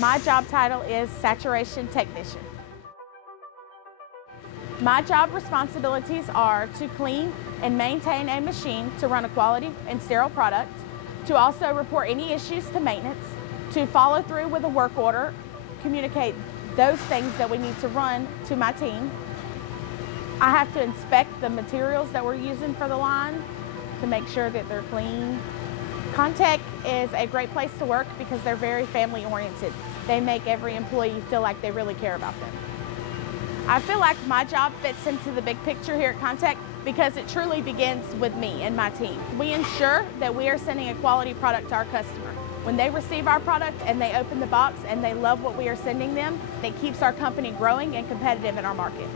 My job title is Saturation Technician. My job responsibilities are to clean and maintain a machine to run a quality and sterile product, to also report any issues to maintenance, to follow through with a work order, communicate those things that we need to run to my team. I have to inspect the materials that we're using for the line to make sure that they're clean. Contec is a great place to work because they're very family oriented. They make every employee feel like they really care about them. I feel like my job fits into the big picture here at Contec because it truly begins with me and my team. We ensure that we are sending a quality product to our customer. When they receive our product and they open the box and they love what we are sending them, it keeps our company growing and competitive in our market.